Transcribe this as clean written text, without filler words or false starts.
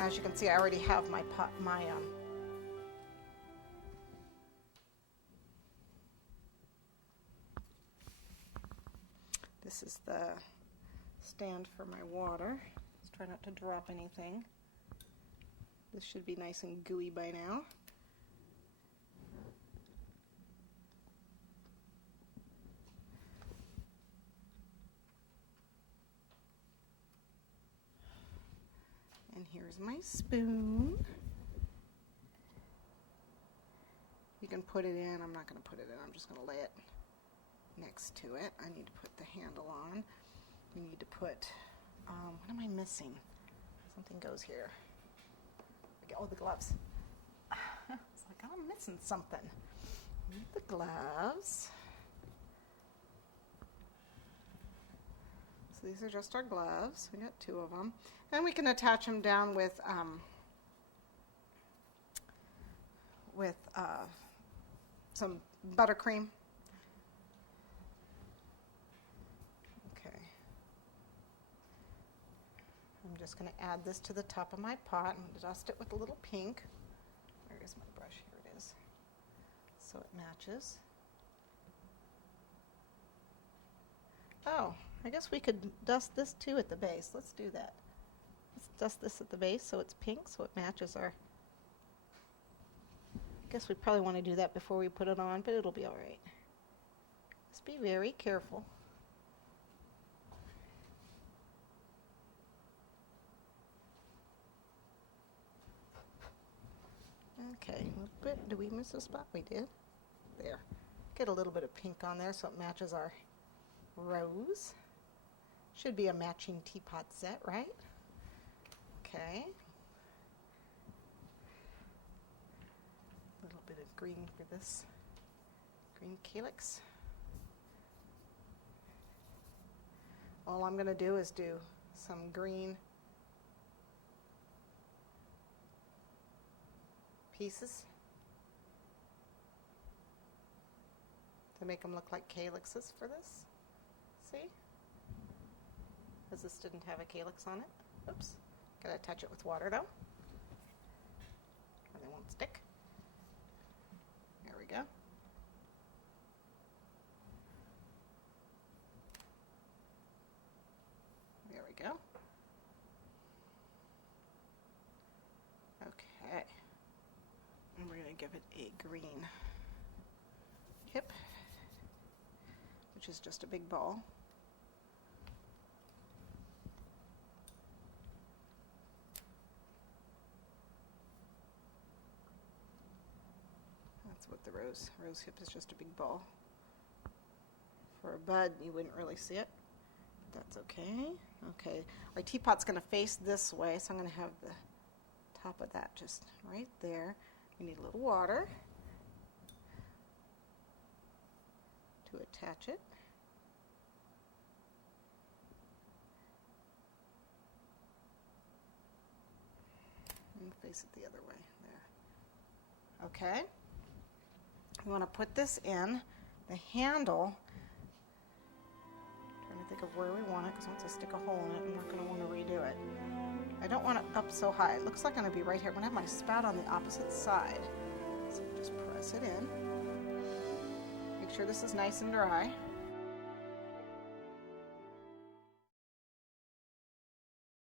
As you can see, I already have my pot, this is the stand for my water. Let's try not to drop anything. This should be nice and gooey by now. And here's my spoon. You can put it in. I'm not going to put it in. I'm just going to lay it next to it. I need to put the handle on. We need to put, what am I missing? Something goes here. Oh, the gloves. It's like, oh, I'm missing something. Need the gloves. So these are just our gloves. We got 2 of them. And we can attach them down with some buttercream. Okay. I'm just going to add this to the top of my pot and dust it with a little pink. Where is my brush? Here it is. So it matches. Oh, I guess we could dust this too at the base. Let's do that. Let's dust this at the base so it's pink, so it matches our... I guess we probably want to do that before we put it on, but it'll be all right. Just be very careful. Okay, do we miss a spot? We did. There. Get a little bit of pink on there so it matches our rose. Should be a matching teapot set, right? Okay. A little bit of green for this green calyx. All I'm going to do is do some green pieces to make them look like calyxes for this. See? Because this didn't have a calyx on it. Oops. Gotta touch it with water though, or they won't stick. There we go. There we go. Okay. And we're going to give it a green hip, which is just a big ball. That's what the rose hip is, just a big ball. For a bud, you wouldn't really see it. That's okay. Okay, our teapot's going to face this way, so I'm going to have the top of that just right there. We need a little water to attach it. And face it the other way. There. Okay. We want to put this in the handle. Trying to think of where we want it, because once I stick a hole in it, I'm not going to want to redo it. I don't want it up so high. It looks like I'm going to be right here. I'm going to have my spout on the opposite side. So just press it in. Make sure this is nice and dry.